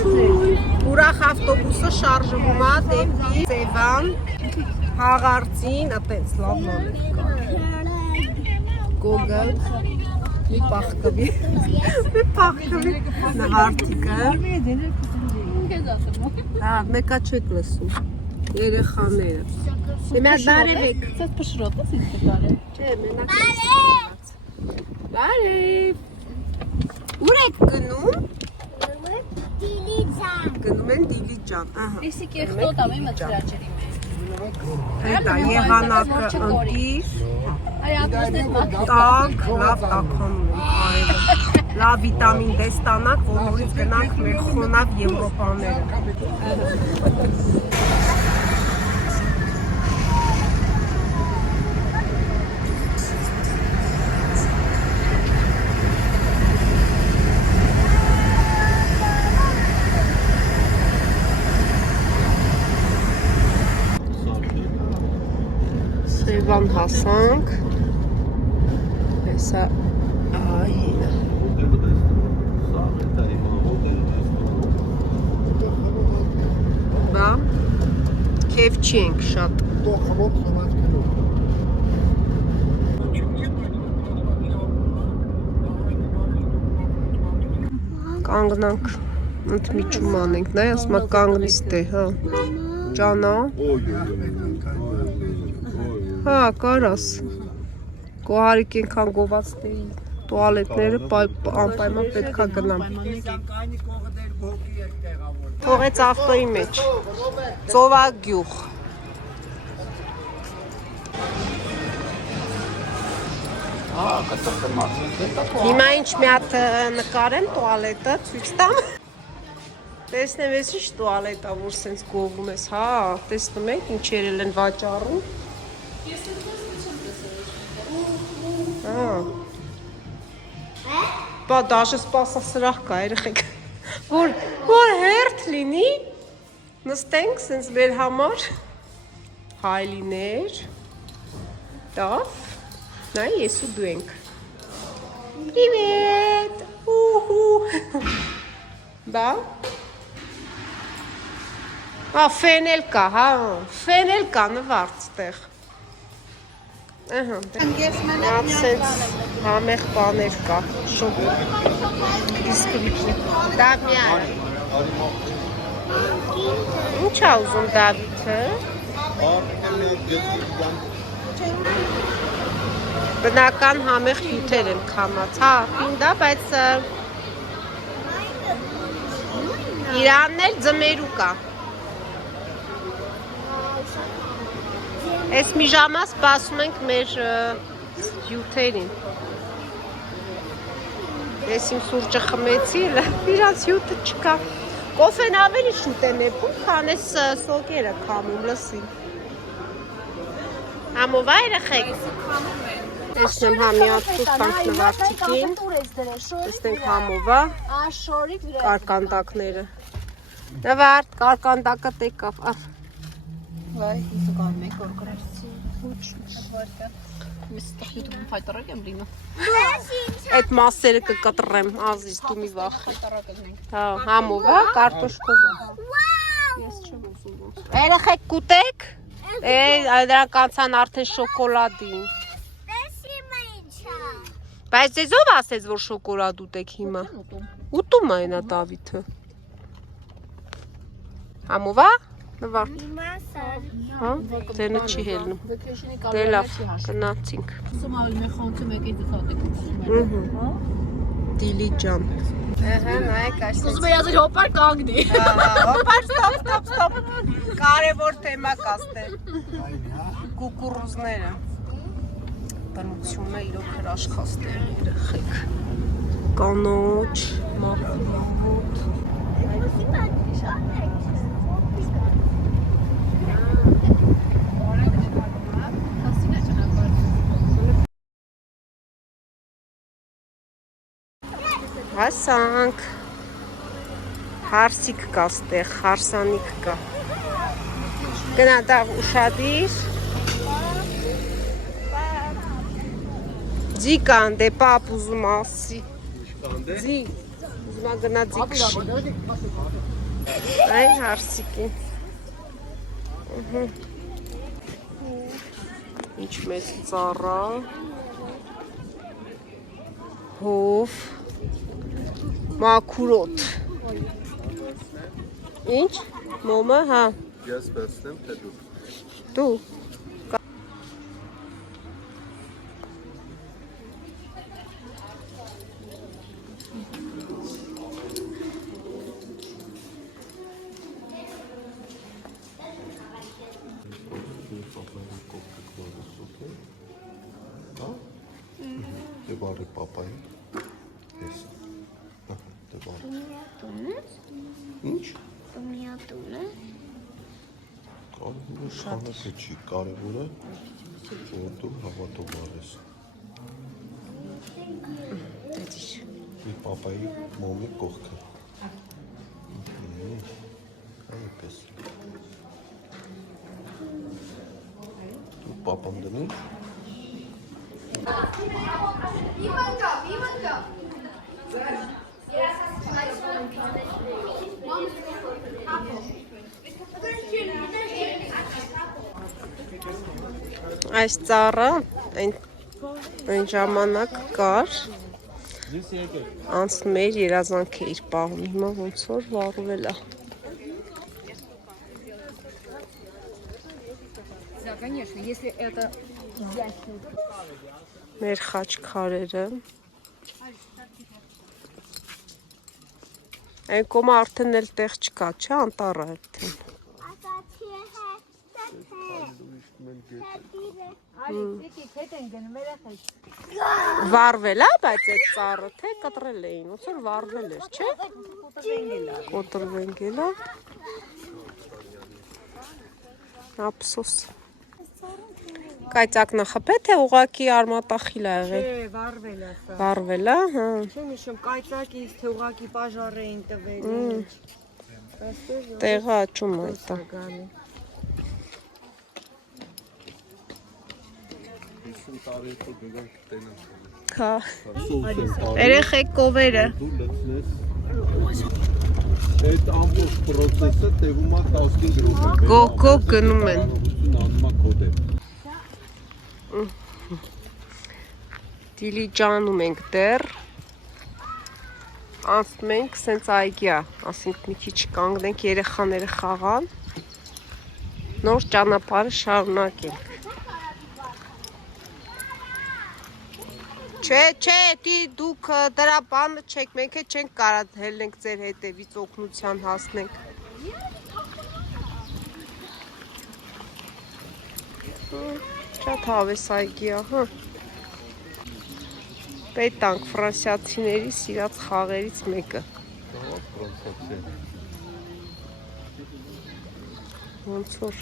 Ուրախ ավտոբուսը շարժվում է դեպի Սևան, Հաղարծին, այդպես լավ Գոգլ, մի պախկվի, նհարտիկը, մեկա չեք լսում, երեխաները, մյա դարև եք, Սետ պշրոտ ես ինձ դարև չէ, մենակ Բարև, ուր եք գնում? Գնում են Դիլիջան, Իսի կեղտոտ ամի մծրաճերի Հետա եղանակը ընկիր, տակ, լավ տականում եմ, լավ վիտամին D ստանանք, որ նորից գնանք մեր խոնավ Եվրոպաները։ Սևան հասանք, հեսա այհինը։ Բա, կև չի ենք շատ։ Կանգնանք, ընդմիջում անենք, նայ ասմա կանգնիստ է, հա, ճանա։ Հա, կարաս, կոհարիկ ենքան գովացների տուալետները անպայման պետքա գնամ։ Թողեց ավտոյի մեջ, ծովագյուղ։ Հիմա ինչ մի հատ նկարեմ տուալետը, ցույց տամ։ Տեսնեմ ես ինչ տուալետա, որ սենց գովում ես, հա, տեսնում եք, ինչ երել են վաճառում։ Բա դաշը սպասասրահ կա երեխեք, որ հերթ լինի, նստենք սենց մեր համար, հայլիներ, տավ, նայ ես ու դու ենք, պրիվետ, բա, ֆենել կա, հա, ֆենել կա նվարդ ստեղ, Սենց համեղ բաներ կա, շոկ, դիսկրիպի, Դավյան, ինչ ա ուզում Դավիթը, բնական համեղ հյութեր են կամած, հա, պինդա, բայց իրանն էլ ձմերու կա, Ես մի ժամա սպասում ենք մեր հյութերին, ես իմ սուրջը խմեցի, իրանց հյութը չկա, կոֆեն ավելի շուտ են էպում, քան ես սոկերը կամում, լսին, համովա երեխեք, տեսնեմ համի ատուս տանք նվարտիկին, տեսնենք համովա, կարկանդակները, նվարդ, կարկանդակը տեկավ, Վայ, ինքը գանում ենք որ գրացի, ոչ, ես տխ յութում պայտարակ եմ լինում, այդ մասերը կկտրեմ, ազիս դու մի վախի, համովա, կարտոշկովա, ես չեմ ուզում ոնց, երեխեք կուտեք, դրանք անցան արդեն շոկոլադին, բայց ձեզ ով ասեց, որ շոկոլադ ուտեք հիմա, ուտում է ենա Դավիթը, համովա, նվարդ, հա, ձենը չի հելնում, դե լավ, գնացինք, Դիլիջան, ուզում է յազիր հոպար կանգնի, հոպար, ստոպ, կարևոր թեմա կաստել, կուկուրուզները, բնությունը իրոք հրաշքաստել երեխեք, կանոչ, մաղուտ, հասանք, հարսիկ կա ստեղ, հարսանիք կա, գնա դա ուշադիր, ձի կան դե պապ ուզում ասի, ձի, հիմա գնացի քշի։ Այն հարսիկին։ Ինչ մեծ ծառա։ Հով։ Մաքուրոտ։ Ինչ? Մոմը, հա։ Ես վերցնեմ, թե դու։ Դու։ Դե բարի պապայի։ Ես։ Դե բարի։ Ինչ։ Տունը։ Կարևորը շանը չի, կարևորը որ դու հավատով ես։ Մի պապայի մոմի կողքը։ Այնպես։ Դու պապան դնի։ Այս ծառը այն ժամանակ կար, անցնում էր երազանք էր պահում, հիմա ոնց որ վառվել է։ Да, конечно, если это изящный. Մեր խաչքարերը։ Այն կոմը արդեն էլ տեղ չկա, չէ, անտառը արդեն։ Վառվել է, բայց այդ ծառը թե կտրել էին, ոնց որ վառվել էր, չէ։ Կոտրվեն գելա։ Ափսոս։ Կայծակն խփե թե ուղակի արմատախիլ է եղել։ Չէ, վառվել է սա։ Վառվել է, հա։ Չեմ հիշում, կայծակից թե ուղակի պաժար էին տվել, ինչ։ Տեղը աճում է դա։ Հա։ Երեխեք կովերը։ Դու լցնես այդ ամբողջ process-ը տևում է 15 րոպե։ Գոհ գնում են։ Անում է կոդը։ Դիլիջանում ենք դեռ, անցնում ենք սենց այգյա, ասենք մի քիչ կանգնենք երեխաները խաղան, նոր ճանապարհը շարունակենք։ Չէ, դուք դրա բանը չեք, մենք է չենք կարա հելնենք ձեր հետևից օգնության հասնենք։ Շատ հավես այգի է, հա։ Պետանք ֆրանսիացիների սիրած խաղերից մեկը։ Ոնց որ։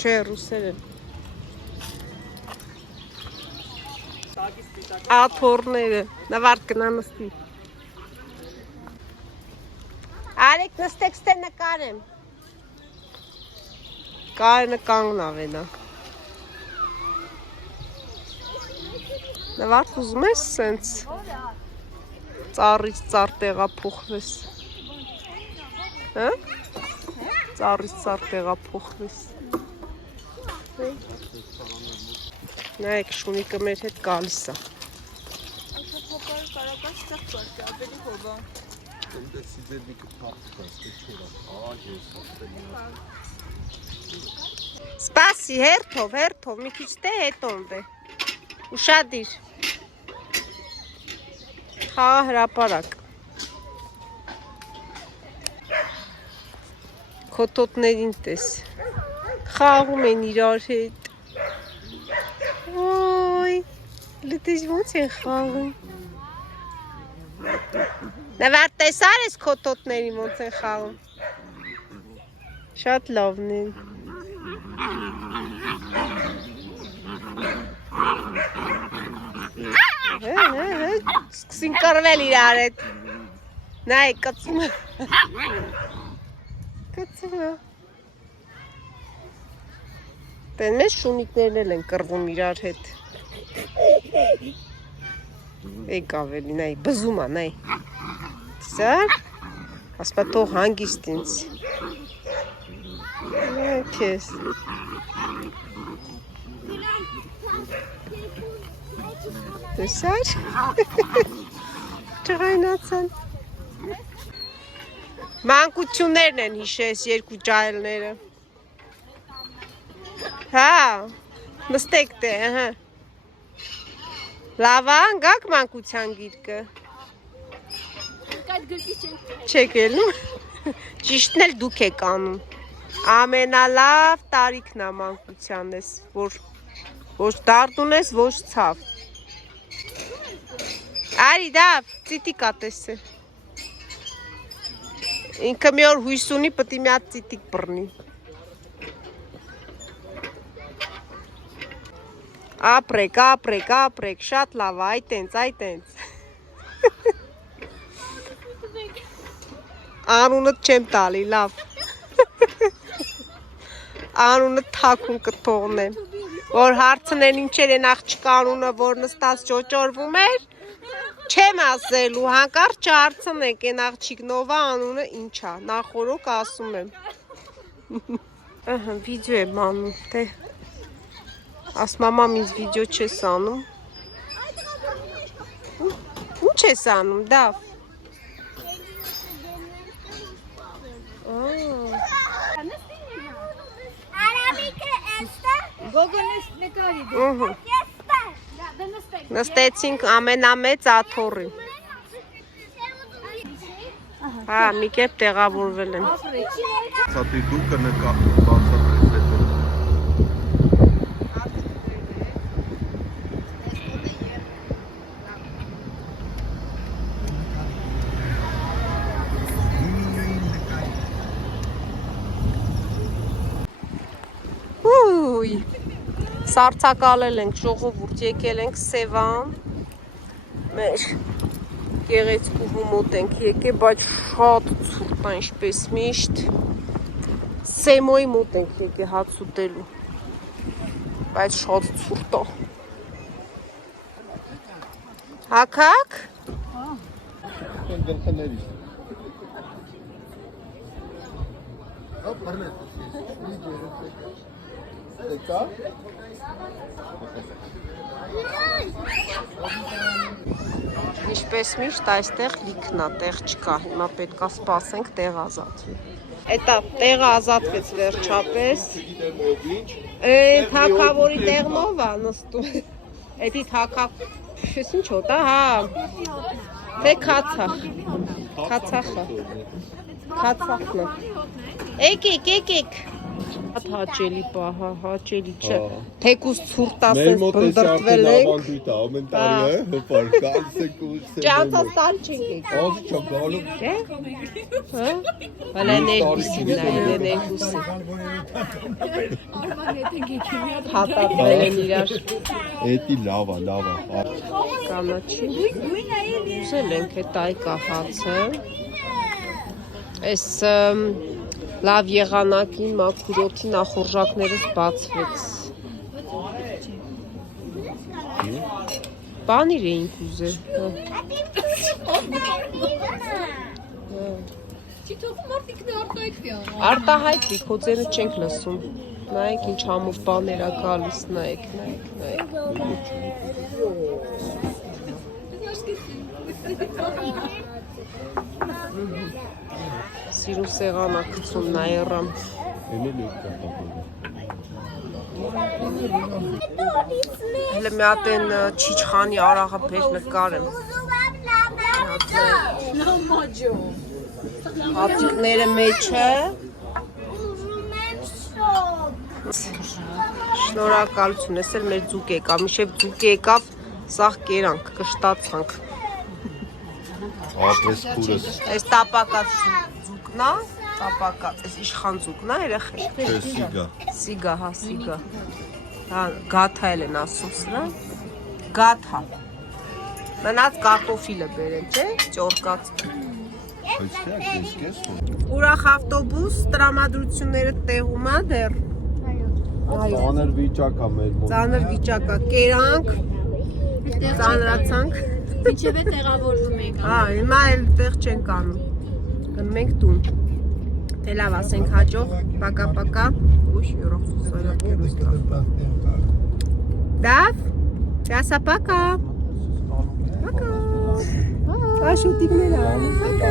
Չէ, ռուսեր են։ Աթոռները, նավարդ գնա նստի։ Արեք նստեք ստե նկարեմ։ Կարենը կանգնավ ենա։ Նավարդ ուզում ես սենց ծառից ծառ տեղափոխվես։ Հա? Ծառից ծառ տեղափոխվես։ Նայեք, շունիկը մեր հետ գալիս է։ Սպասի, հերթով, մի քիչ թե հետո ընդ է։ Ուշադիր։ Խաղա հրապարակ։ Քոթոտներին տես։ Խաղում են իրար հետ։ Ոյ, լտես ոնց են խաղում։ Նավարդ տեսար ես քոթոտներին ոնց են խաղում։ Շատ լավն են։ Սկսին կռվել իրար հետ։ Նայ, կծում է։ Կծում է։ Տեն մեզ շունիկներն էլ են կռվում իրար հետ։ Եկավ էլի, նայ, բզում ա, նայ։ Սար, ասպա թող հանգիստ ինձ։ Քեզ։ Տեսար։ Ճղայնացան։ Մանկություններն են հիշես, երկու ջահելները։ Հա, նստեք դե, հա։ Լավա, գակ մանկության գիրկը։ Այդ գրքի չենք։ Չեք ելնում։ Ճիշտն էլ դուք եք անում։ Ամենալավ տարիքն է մանկությանն ես, ոչ դարդ ունես, ոչ ցավ։ Արի դավ, ծիտիկա տեսել։ Ինքը մի օր հույս ունի, պետք է մի հատ ծիտիկ բռնի։ Ապրեք, շատ լավ, այտենց։ Անունդ չեմ տալի, լավ։ Անունը թաքուն կթողնեմ, որ հարցնեն ինչեր են աղջկա անունը, որ նստած ճոճորվում էր, չեմ ասելու, հանկարծ չհարցնեք են աղջիկ նովա անունը ինչա, նախորոք ասում եմ։ Վիդեո եմ անում, թե աս մամամ ինձ վիդեո չես անում։ Ինչ ես անում, դավ։ Նստեցինք ամենամեծ աթոռին։ Հա, մի կերպ տեղավորվել եմ։ Սատի դուկը նկա բացատրես հետո։ Ուй, սարցակալել ենք, ժողովուրդ, եկել ենք Սևան, մեր գեղեցկուհու մոտ ենք եկել, բայց շատ ցուրտ է ինչպես միշտ, Սեմոյի մոտ ենք եկել հաց ուտելու, բայց շատ ցուրտ է։ Հակակ։ Գլխներիս։ Հոպ, բռնես։ Եկա։ Ինչպես միշտ այստեղ լիքն է, տեղ չկա, հիմա պետք է սպասենք տեղ ազատվի։ Էտա տեղը ազատվեց վերջապես։ Թագավորի տեղնով է նստում։ Էդի թագավոր ինչ հոտ է, հա։ Թե քացախը։ Քացախն է։ Եկեք։ Հաճելի պահա, հաճելի չէ։ Թեկուս ցուրտ ասես բնդրտվել ենք։ Ամեն տարի է, հոպար, կալսեք ու սեր։ Ճանցաստան չենք եկել։ Ոզ չոկալու։ Հա։ Հələ ներքուսին նայել ներքուսը։ Արման եթե գիքի մի հատ Հատատվել են իրար։ Էդի լավ է։ Կանաչի։ Ուզել ենք այդ այկա հացը։ Այս լավ եղանակի մաքուրոթի նախորժակներս բացվեց։ Բանիր էինք ուզել։ Չի թողում մարդիկն արտահայտվի անում։ Արտահայտվի, քոծերը չենք լսում։ Նայեք ինչ համով բաներ ա գալիս, նայեք։ Սիրուն սեղանա գցում նայերամ։ Հələ մի հատ են չիչխանի արաղապեր նկարեմ։ Հատիկները մեջը։ Շնորհակալություն, ես էլ մեր ձուկ եկավ, միշև ձուկ եկավ, սաղ կերանք, կշտացանք։ Ապրես քուրս։ Այս տապակած ձուկն է, տապակած, այս իշխան ձուկն է, երեխեք։ Չէ, սիգա։ Սիգա, հա, սիգա։ Հա, գաթա էլ են ասում սրա։ Գաթա։ Մնաց կարտոֆիլը բերեմ, չէ, ճորկած։ Ուրախ ավտոբուս, տրամադրությունները տեղում է դեռ։ Ծանր վիճակ է մեր մոտ։ Ծանր վիճակ է, կերանք, Ծանրացանք։ Ինչև է տեղավորվում ենք։ Հիմա էլ տեղ չենք անում։ Գնում ենք տուն։ Թե լավ ասենք հաջող, պակա-պակա։ Ուշ, յուրող սուսոյա կերուստա։ Դավ, դասա պակա։ Պակա։ Աշուտիկներ անի, պակա։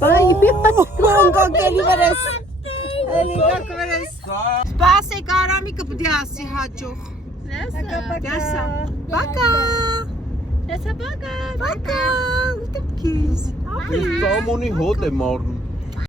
Բարայի պիպատ կոնգո գելի վրես։ Էլիգակ վրես։ Սպասեք արամիկը պդի ասի հաջող։ Դասա, պակա։ Դասա պակա, պակա, ուտպքիս։ Սամոնի հոտ է մարնում։